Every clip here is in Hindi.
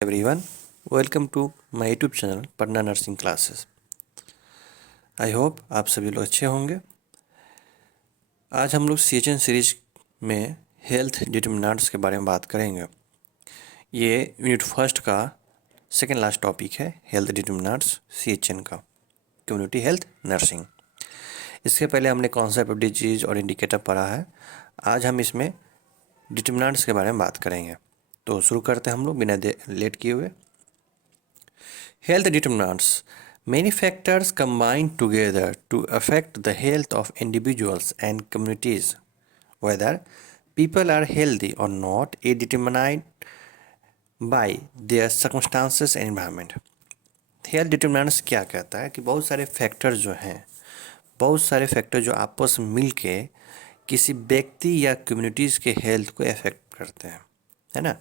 everyone, welcome to my YouTube channel पढ़ना नर्सिंग क्लासेस। आई होप आप सभी लोग अच्छे होंगे। आज हम लोग CHN सीरीज में हेल्थ डिटर्मिनेंट्स के बारे में बात करेंगे। ये यूनिट फर्स्ट का सेकेंड लास्ट टॉपिक है, हेल्थ डिटर्मिनेंट्स CHN का, कम्युनिटी हेल्थ नर्सिंग। इसके पहले हमने कॉन्सेप्ट ऑफ डिजीज और इंडिकेटर पढ़ा है। आज हम इसमें डिटर्मिनेंट्स के बारे में बात करेंगे। तो शुरू करते हैं हम लोग बिना लेट किए हुए। Health determinants. Many factors combine together to affect the health of individuals and communities. Whether people are healthy or not is determined by their circumstances and environment. Health determinants क्या कहता है कि बहुत सारे फैक्टर जो आपस में मिल के किसी व्यक्ति या कम्युनिटीज़ के हेल्थ को अफेक्ट करते हैं, है ना।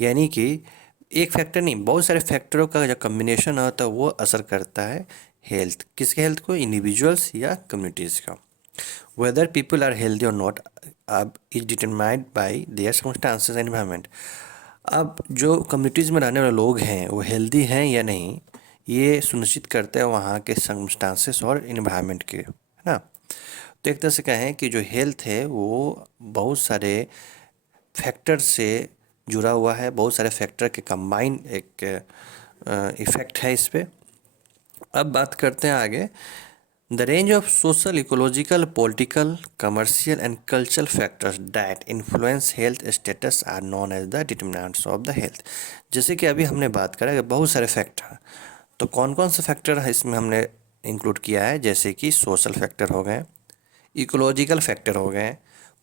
यानी कि एक फैक्टर नहीं, बहुत सारे फैक्टरों का जो कम्बिनेशन होता है वो असर करता है हेल्थ, किसके हेल्थ को, इंडिविजुअल्स या कम्युनिटीज़ का। वेदर पीपल आर हेल्दी और नॉट अब is determined by there circumstances and environment. अब जो कम्युनिटीज़ में रहने वाले लोग हैं वो हेल्दी हैं या नहीं, ये सुनिश्चित करते हैं वहाँ के सर्कमस्टांसेस और इन्वायरमेंट के, है ना। तो एक तरह से कहें कि जो हेल्थ है वो बहुत सारे फैक्टर से जुड़ा हुआ है, बहुत सारे फैक्टर के कंबाइन एक इफ़ेक्ट है इस पर। अब बात करते हैं आगे। The range of social, ecological, political, commercial and cultural factors that influence health status are known as the determinants of the health. जैसे कि अभी हमने बात करा कि बहुत सारे फैक्टर, तो कौन कौन से फैक्टर है इसमें हमने इंक्लूड किया है, जैसे कि सोशल फैक्टर हो गए, इकोलॉजिकल फैक्टर हो गए,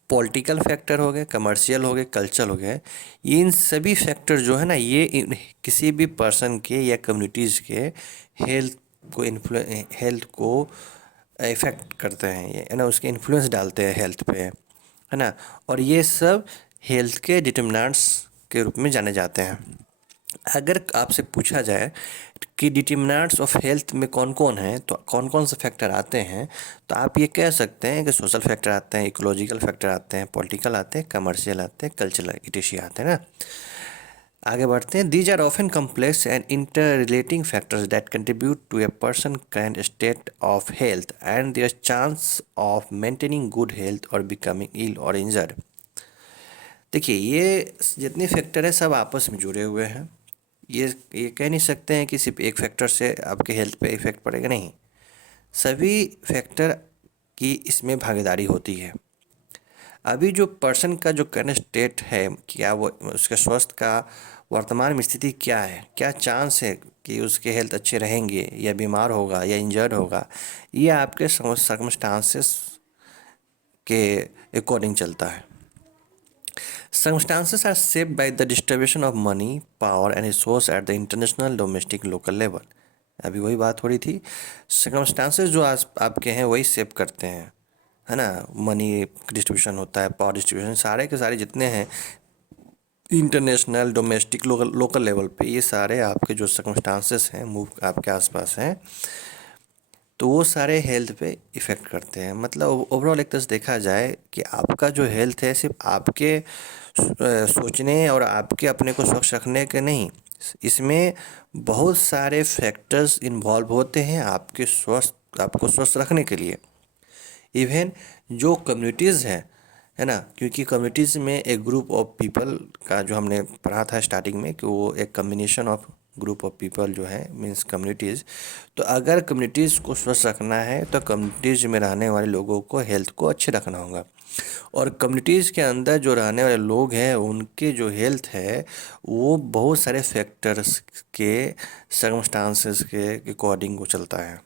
पॉलिटिकल फैक्टर हो गए, कमर्शियल हो गए, कल्चरल हो गए। इन सभी फैक्टर जो है ना, ये किसी भी पर्सन के या कम्युनिटीज़ के हेल्थ को इफ़ेक्ट करते हैं, ये है ना, उसके इन्फ्लुएंस डालते हैं हेल्थ पे, है ना। और ये सब हेल्थ के डिटर्मिनेंट्स के रूप में जाने जाते हैं। अगर आपसे पूछा जाए कि डिटर्मिनेंट्स ऑफ हेल्थ में कौन कौन हैं, तो कौन कौन से फैक्टर आते हैं, तो आप ये कह सकते हैं कि सोशल फैक्टर आते हैं, इकोलॉजिकल फैक्टर आते हैं, पॉलिटिकल आते हैं, कमर्शियल आते हैं, कल्चरल इटिशी आते हैं ना। आगे बढ़ते हैं। These are often complex and interrelating factors that contribute to a person current state of health and their chance of maintaining good health और बिकमिंग इल और इंजर्ड। देखिए, ये जितने फैक्टर हैं सब आपस में जुड़े हुए हैं। ये कह नहीं सकते हैं कि सिर्फ एक फैक्टर से आपके हेल्थ पे इफ़ेक्ट पड़ेगा, नहीं, सभी फैक्टर की इसमें भागीदारी होती है। अभी जो पर्सन का जो करंट स्टेट है, क्या वो उसके स्वास्थ्य का वर्तमान में स्थिति क्या है, क्या चांस है कि उसके हेल्थ अच्छे रहेंगे या बीमार होगा या इंजर्ड होगा, ये आपके सर्कमस्टांसेस के अकॉर्डिंग चलता है। Circumstances are shaped by the distribution of money, power and resource at the international, domestic, local level. अभी वही बात हो रही थी। सर्कमस्टांसेस जो आज आपके हैं वही शेप करते हैं, है ना। मनी डिस्ट्रीब्यूशन होता है, पावर डिस्ट्रीब्यूशन, सारे के सारे जितने हैं इंटरनेशनल, डोमेस्टिक, लोकल लेवल पे, ये सारे आपके जो सर्कमस्टांसेस हैं मूव आपके आसपास हैं, तो वो सारे हेल्थ पे इफ़ेक्ट करते हैं। मतलब ओवरऑल एक तरह से देखा जाए कि आपका जो हेल्थ है सिर्फ आपके सोचने और आपके अपने को स्वच्छ रखने के नहीं, इसमें बहुत सारे फैक्टर्स इन्वॉल्व होते हैं आपको स्वस्थ रखने के लिए। इवन जो कम्युनिटीज़ हैं, है ना, क्योंकि कम्युनिटीज़ में एक ग्रुप ऑफ पीपल का जो हमने पढ़ा था स्टार्टिंग में कि वो एक combination of group of people जो है मीन्स कम्युनिटीज़। तो अगर कम्युनिटीज़ को स्वस्थ रखना है तो कम्युनिटीज़ में रहने वाले लोगों को हेल्थ को अच्छे रखना होगा, और कम्युनिटीज़ के अंदर जो रहने वाले लोग हैं उनके जो हेल्थ है वो बहुत सारे फैक्टर्स के सर्कमस्टांसेस के अकॉर्डिंग वो चलता है।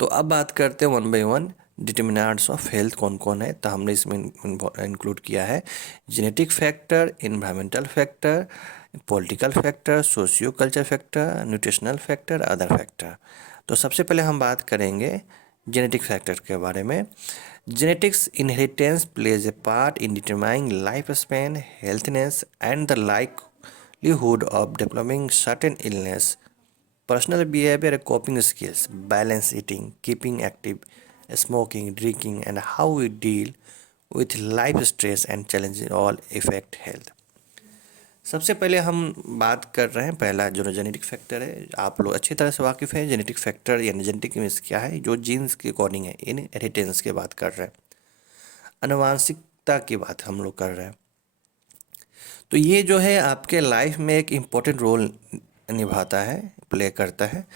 तो अब बात करते हैं one by one determinants of health कौन कौन है। तो हमने इसमें इंक्लूड किया है genetic factor, environmental factor, political factor, socio culture factor, nutritional factor, other factor. तो सबसे पहले हम बात करेंगे जेनेटिक फैक्टर के बारे में। Genetics inheritance plays a part in determining life span, healthness and the likelihood of developing certain illness. Personal behavior, coping skills, balance eating, keeping active, smoking, drinking, and how we deal with life stress and challenges all affect health. सबसे पहले हम बात कर रहे हैं, पहला जो जेनेटिक फैक्टर है, आप लोग अच्छी तरह से वाकिफ़ हैं जेनेटिक फैक्टर या जेनेटिक मीन्स क्या है, जो जीन्स के अकॉर्डिंग है, इन हेरिटेंस की बात कर रहे हैं, आनुवांशिकता की बात हम लोग कर रहे हैं। तो ये जो है आपके लाइफ में एक इम्पोर्टेंट रोल निभाता है, प्ले करता है।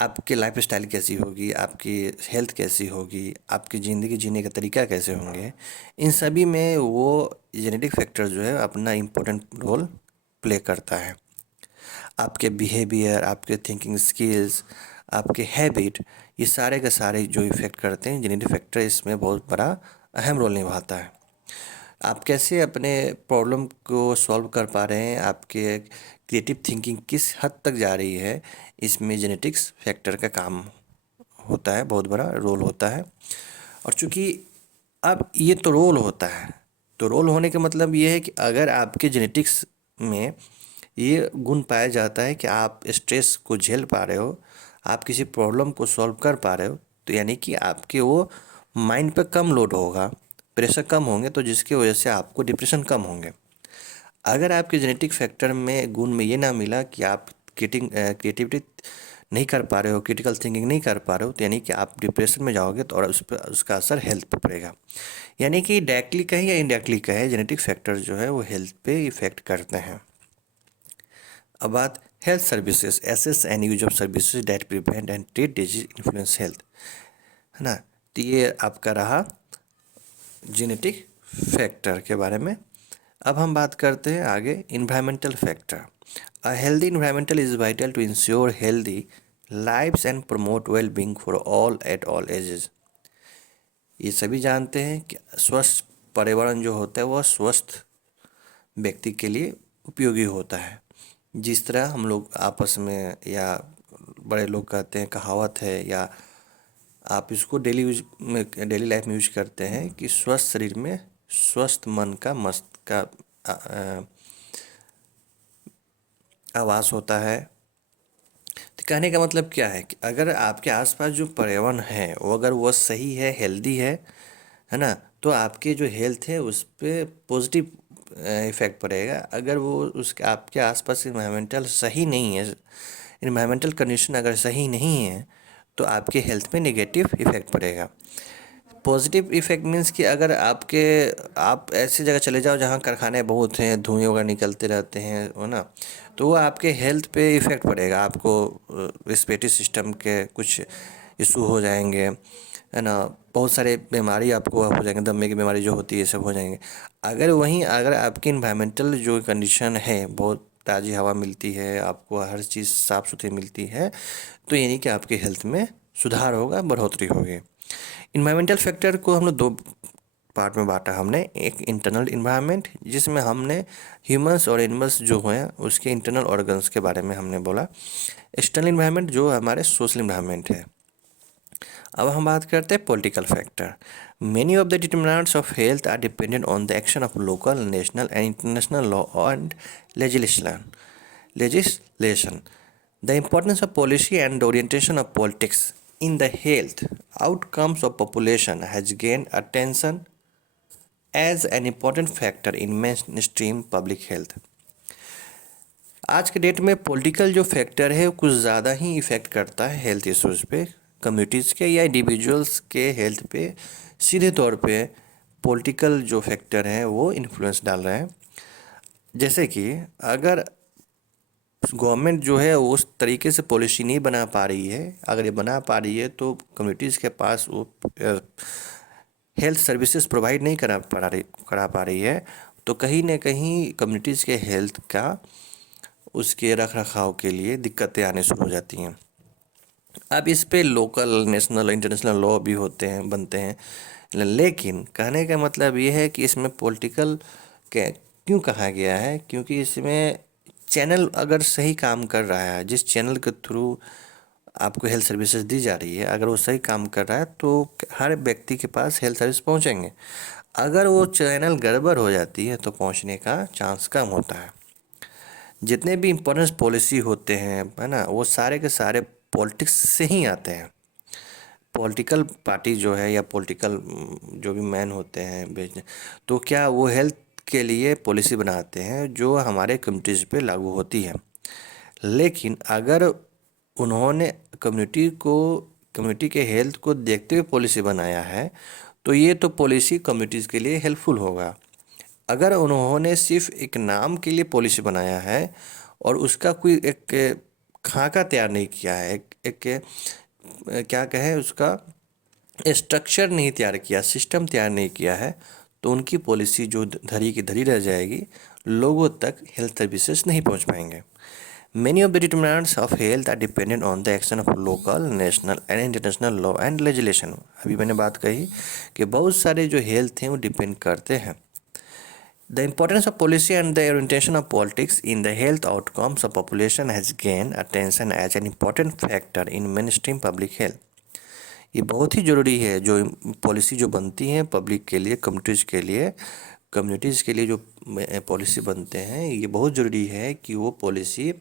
आपकी लाइफ स्टाइल कैसी होगी, आपकी हेल्थ कैसी होगी, आपकी ज़िंदगी जीने का तरीका कैसे होंगे, इन सभी में वो जेनेटिक फैक्टर जो है अपना इम्पोर्टेंट रोल प्ले करता है। आपके बिहेवियर, आपके थिंकिंग स्किल्स, आपके हैबिट, ये सारे के सारे जो इफ़ेक्ट करते हैं, जेनेटिक फैक्टर इसमें बहुत बड़ा अहम रोल निभाता है। आप कैसे अपने प्रॉब्लम को सॉल्व कर पा रहे हैं, आपके क्रिएटिव थिंकिंग किस हद तक जा रही है, इसमें जेनेटिक्स फैक्टर का काम होता है, बहुत बड़ा रोल होता है। और चूंकि अब ये तो रोल होता है, तो रोल होने का मतलब ये है कि अगर आपके जेनेटिक्स में ये गुण पाया जाता है कि आप स्ट्रेस को झेल पा रहे हो, आप किसी प्रॉब्लम को सॉल्व कर पा रहे हो, तो यानी कि आपके वो माइंड पे कम लोड होगा, प्रेशर कम होंगे, तो जिसकी वजह से आपको डिप्रेशन कम होंगे। अगर आपके जेनेटिक फैक्टर में गुण में ये ना मिला कि आप क्रिएटिविटी नहीं कर पा रहे हो, क्रिटिकल थिंकिंग नहीं कर पा रहे हो, तो यानी कि आप डिप्रेशन में जाओगे, तो और उस पर उसका असर हेल्थ पर पड़ेगा। यानी कि डायरेक्टली कहें या इनडायरेक्टली कहें, जेनेटिक फैक्टर जो है वो हेल्थ पे इफ़ेक्ट करते हैं। अब बात health services, access and use of services that prevent and treat disease influence health, है ना। तो ये आपका रहा जेनेटिक फैक्टर के बारे में। अब हम बात करते हैं आगे environmental factor. A healthy environmental is vital to ensure healthy lives and promote well being for all at all ages. ये सभी जानते हैं कि स्वस्थ पर्यावरण जो होता है वह स्वस्थ व्यक्ति के लिए उपयोगी होता है। जिस तरह हम लोग आपस में या बड़े लोग कहते हैं, कहावत है, या आप इसको डेली यूज में, डेली लाइफ में यूज करते हैं कि स्वस्थ शरीर में स्वस्थ मन का मस्त का आवास होता है। तो कहने का मतलब क्या है कि अगर आपके आसपास जो पर्यावरण है वो अगर वो सही है, हेल्दी है ना, तो आपके जो हेल्थ है उस पर पॉजिटिव इफ़ेक्ट पड़ेगा। अगर वो उसके आपके आसपास इन्वायरमेंटल सही नहीं है, इन्वायरमेंटल कंडीशन अगर सही नहीं है, तो आपके हेल्थ पे नेगेटिव इफ़ेक्ट पड़ेगा। पॉजिटिव इफ़ेक्ट मीन्स कि अगर आप ऐसी जगह चले जाओ जहाँ कारखाने बहुत हैं, धुएँ वगैरह निकलते रहते हैं, है ना, तो वो आपके हेल्थ पे इफ़ेक्ट पड़ेगा। आपको रेस्पिरेटरी सिस्टम के कुछ इशू हो जाएंगे, है ना, बहुत सारे बीमारी आपको हो जाएंगे, दमे की बीमारी जो होती है, सब हो जाएंगे। अगर आपकी इन्वायरमेंटल जो कंडीशन है, बहुत ताज़ी हवा मिलती है, आपको हर चीज़ साफ़ सुथरी मिलती है, तो यानी कि आपके हेल्थ में सुधार होगा, बढ़ोतरी होगी। इन्वायरमेंटल फैक्टर को हम लोग दो पार्ट में बांटा हमने। एक इंटरनल इन्वायरमेंट, जिसमें हमने ह्यूमंस और एनिमल्स जो हैं उसके इंटरनल ऑर्गन्स के बारे में हमने बोला। एक्सटर्नल इन्वायरमेंट जो हमारे सोशल इन्वायरमेंट है। अब हम बात करते हैं political factor. Many of the determinants of health are dependent on the action of local, national and international law and legislation. The importance of policy and the orientation of politics in the health outcomes of population has gained attention as an important factor in mainstream public health. आज के डेट में पॉलिटिकल जो फैक्टर है वो कुछ ज़्यादा ही इफ़ेक्ट करता है हेल्थ इश्यूज़ पे, कम्युनिटीज़ के या इंडिविजुअल्स के हेल्थ पे सीधे तौर पे पॉलिटिकल जो फैक्टर हैं वो इन्फ्लुएंस डाल रहे हैं। जैसे कि अगर गवर्नमेंट जो है वो उस तरीके से पॉलिसी नहीं बना पा रही है, अगर ये बना पा रही है तो कम्युनिटीज़ के पास वो हेल्थ सर्विसेज प्रोवाइड नहीं करा पा रही है, तो कहीं ना कहीं कम्युनिटीज़ के हेल्थ का, उसके रख रखाव के लिए दिक्कतें आने शुरू हो जाती हैं। अब इस पे लोकल, नेशनल, इंटरनेशनल लॉ भी होते हैं, बनते हैं, लेकिन कहने का मतलब ये है कि इसमें पॉलिटिकल के क्यों कहा गया है, क्योंकि इसमें चैनल अगर सही काम कर रहा है, जिस चैनल के थ्रू आपको हेल्थ सर्विसेज दी जा रही है, अगर वो सही काम कर रहा है तो हर व्यक्ति के पास हेल्थ सर्विस पहुंचेंगे। अगर वो चैनल गड़बड़ हो जाती है तो पहुंचने का चांस कम होता है। जितने भी इम्पोर्टेंस पॉलिसी होते हैं, है ना, वो सारे के सारे पॉलिटिक्स से ही आते हैं। पॉलिटिकल पार्टी जो है या पॉलिटिकल जो भी मैन होते हैं बेचने, तो क्या वो हेल्थ के लिए पॉलिसी बनाते हैं जो हमारे कम्युनिटीज़ पे लागू होती है। लेकिन अगर उन्होंने कम्युनिटी के हेल्थ को देखते हुए पॉलिसी बनाया है तो ये तो पॉलिसी कम्युनिटीज़ के लिए हेल्पफुल होगा। अगर उन्होंने सिर्फ एक नाम के लिए पॉलिसी बनाया है और उसका कोई एक खाका तैयार नहीं किया है, क्या कहें उसका स्ट्रक्चर नहीं तैयार किया, सिस्टम तैयार नहीं किया है, तो उनकी पॉलिसी जो धरी की धरी रह जाएगी, लोगों तक हेल्थ सर्विसेज नहीं पहुंच पाएंगे। Many of the determinants of health are dependent on the action of local, national and international law and legislation। अभी मैंने बात कही कि बहुत सारे जो हेल्थ हैं वो डिपेंड करते हैं। The importance of policy and the orientation of politics in the health outcomes of population has gained attention as an important factor in mainstream public health। ये बहुत ही ज़रूरी है जो पॉलिसी जो बनती हैं पब्लिक के लिए, कम्युनिटीज़ के लिए जो पॉलिसी बनते हैं, ये बहुत ज़रूरी है कि वो पॉलिसी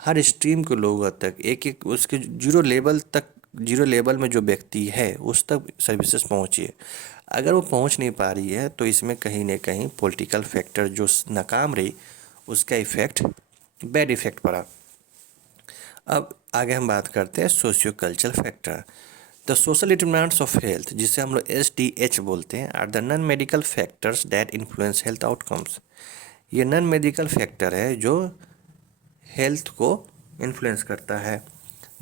हर स्ट्रीम के लोगों तक, एक एक उसके जीरो लेवल में जो व्यक्ति है उस तक सर्विसेज पहुँचे। अगर वो पहुँच नहीं पा रही है तो इसमें कहीं ना कहीं पॉलिटिकल फैक्टर जो नाकाम रही, उसका इफ़ेक्ट, बैड इफ़ेक्ट पड़ा। अब आगे हम बात करते हैं socio cultural factor. The social determinants of health, जिसे हम लोग SDH बोलते हैं, are the non medical factors that influence health outcomes. ये नॉन मेडिकल फैक्टर है जो हेल्थ को इन्फ्लुएंस करता है।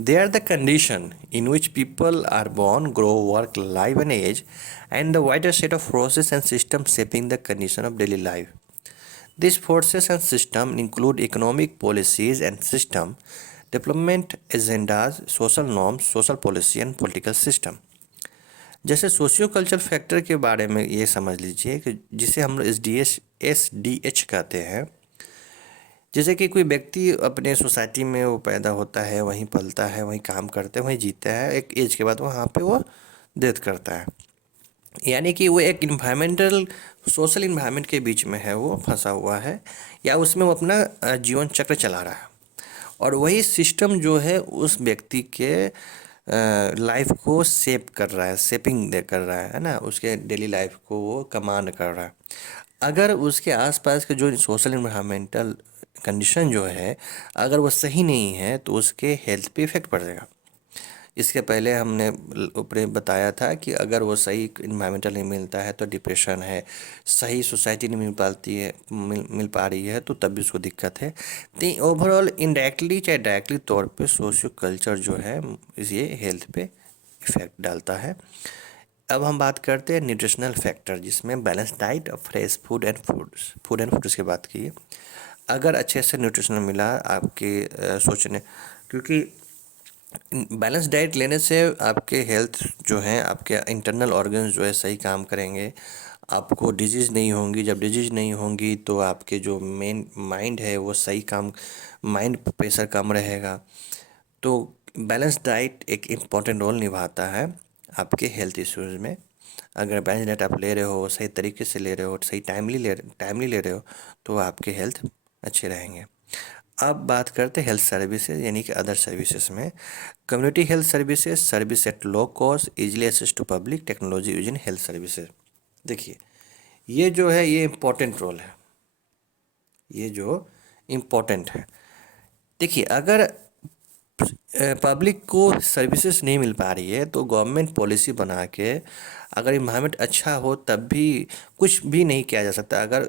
They are the condition in which people are born, grow, work, live and age, and the wider set of process and system shaping the condition of daily life. These forces and systems include economic policies and system, development agendas, social norms, social policy and political system। जैसे सोशियो कल्चरल फैक्टर के बारे में ये समझ लीजिए कि जिसे हम लोग SDH कहते हैं। जैसे कि कोई व्यक्ति अपने सोसाइटी में वो पैदा होता है, वहीं पलता है, वहीं काम करता है, वहीं जीता है, एक एज के बाद वहाँ पे वो डेथ करता है। यानी कि वो एक इन्वायरमेंटल सोशल इन्वायरमेंट के बीच में है, वो फंसा हुआ है या उसमें वो अपना जीवन चक्र चला रहा है, और वही सिस्टम जो है उस व्यक्ति के लाइफ को शेप कर रहा है, शेपिंग दे कर रहा है ना, उसके डेली लाइफ को वो कमांड कर रहा है। अगर उसके आसपास के जो सोशल इन्वायरमेंटल कंडीशन जो है अगर वो सही नहीं है तो उसके हेल्थ पे इफेक्ट पड़ेगा। इसके पहले हमने ऊपर बताया था कि अगर वो सही इन्वायरमेंटल नहीं मिलता है तो डिप्रेशन है, सही सोसाइटी नहीं मिल पा रही है तो तब भी उसको दिक्कत है। तो ओवरऑल इनडायरेक्टली चाहे डायरेक्टली तौर पे सोशियो कल्चर जो है ये हेल्थ पे इफेक्ट डालता है। अब हम बात करते हैं न्यूट्रिशनल फैक्टर, जिसमें बैलेंस डाइट और फ्रेश फूड एंड फूड्स की बात की। अगर अच्छे से न्यूट्रिशन मिला आपके सोचने, क्योंकि बैलेंस डाइट लेने से आपके हेल्थ जो है, आपके इंटरनल ऑर्गन्स जो है सही काम करेंगे, आपको डिजीज़ नहीं होंगी। जब डिजीज़ नहीं होंगी तो आपके जो मेन माइंड है वो सही काम, माइंड प्रेशर कम रहेगा। तो बैलेंस डाइट एक इम्पॉर्टेंट रोल निभाता है आपके हेल्थ इश्यूज़ में। अगर बैलेंस डाइट आप ले रहे हो, सही तरीके से ले रहे हो, सही टाइमली ले रहे हो तो आपके हेल्थ अच्छे रहेंगे। अब बात करते हैं हेल्थ सर्विसेज यानी कि अदर सर्विसेज में। Community health services, service at low cost, easily access to public, technology use in health services. देखिए ये जो है ये इम्पोर्टेंट रोल है, ये जो इम्पोर्टेंट है। देखिए अगर पब्लिक को सर्विसेज नहीं मिल पा रही है तो गवर्नमेंट पॉलिसी बना के अगर इन्वायरमेंट अच्छा हो तब भी कुछ भी नहीं किया जा सकता अगर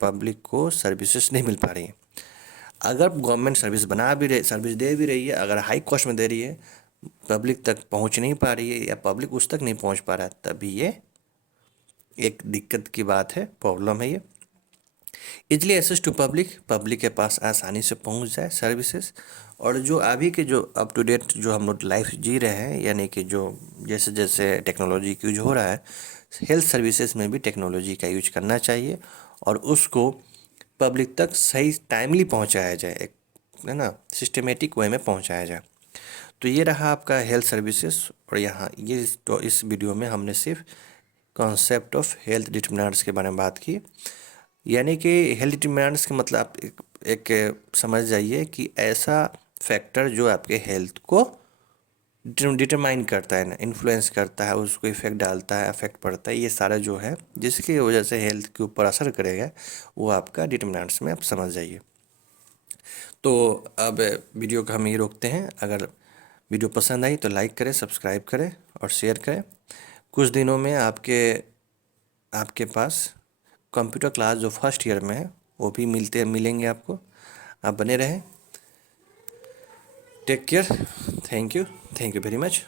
पब्लिक को सर्विसेज नहीं मिल पा रही है। अगर गवर्नमेंट सर्विस दे भी रही है, अगर हाई कॉस्ट में दे रही है, पब्लिक तक पहुंच नहीं पा रही है या पब्लिक उस तक नहीं पहुंच पा रहा है, तभी ये एक दिक्कत की बात है, प्रॉब्लम है ये। इजली एक्सेस टू पब्लिक के पास आसानी से पहुंच जाए सर्विसेज। और जो अभी के जो अप टू डेट जो हम लोग लाइफ जी रहे हैं, यानी कि जो जैसे जैसे टेक्नोलॉजी का यूज हो रहा है, हेल्थ सर्विसेज में भी टेक्नोलॉजी का यूज करना चाहिए और उसको पब्लिक तक सही टाइमली पहुंचाया जाए, एक है ना, सिस्टमेटिक वे में पहुंचाया जाए। तो ये रहा आपका हेल्थ सर्विसेज। और यहाँ ये तो इस वीडियो में हमने सिर्फ कॉन्सेप्ट ऑफ हेल्थ डिटरमिनेंट्स के बारे में बात की। यानी कि हेल्थ डिटरमिनेंट्स का मतलब आप एक समझ जाइए कि ऐसा फैक्टर जो आपके हेल्थ को डिटरमाइन करता है ना, इन्फ्लुएंस करता है, उसको इफेक्ट डालता है, अफेक्ट पड़ता है, ये सारा जो है जिसकी वजह से हेल्थ के ऊपर असर करेगा, वो आपका डिटर्मिनेंट्स में आप समझ जाइए। तो अब वीडियो को हम यही रोकते हैं। अगर वीडियो पसंद आई तो लाइक करें, सब्सक्राइब करें और शेयर करें। कुछ दिनों में आपके आपके पास कंप्यूटर क्लास जो फर्स्ट ईयर में है वो भी मिलेंगे आपको। आप बने रहें। Take care. Thank you very much.